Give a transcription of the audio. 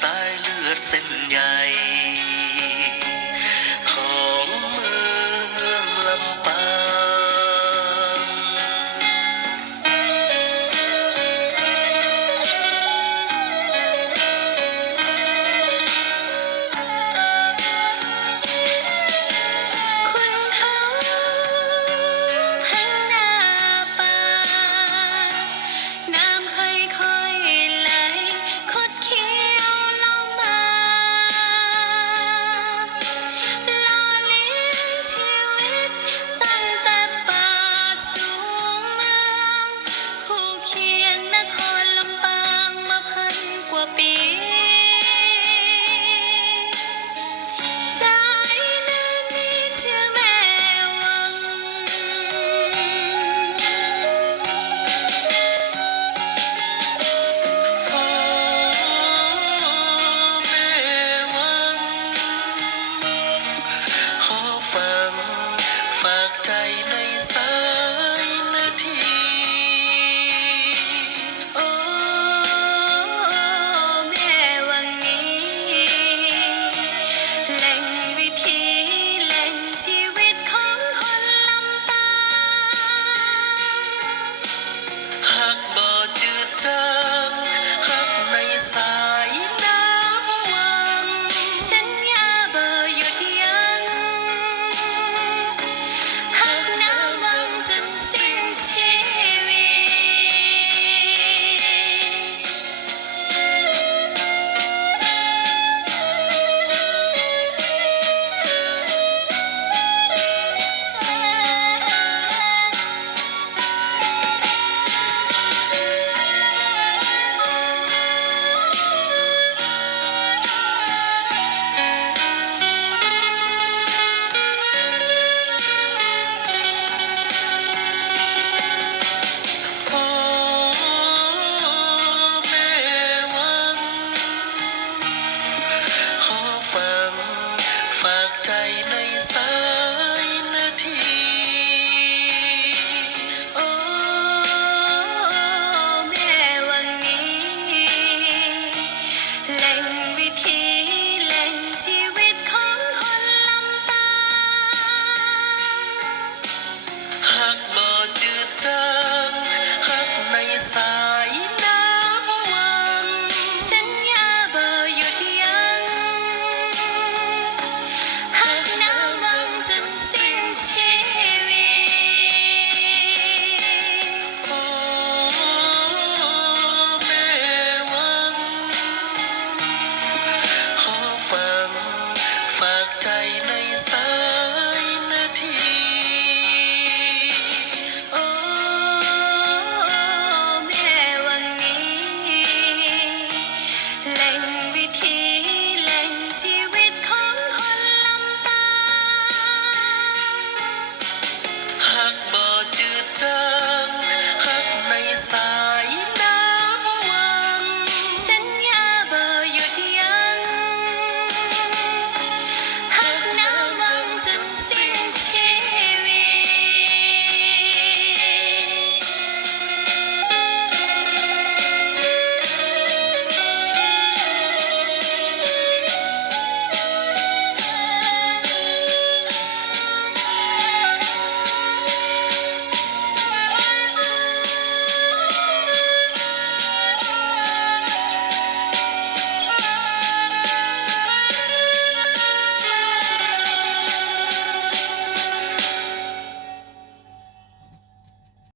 สายเลือดเส้นใหญ่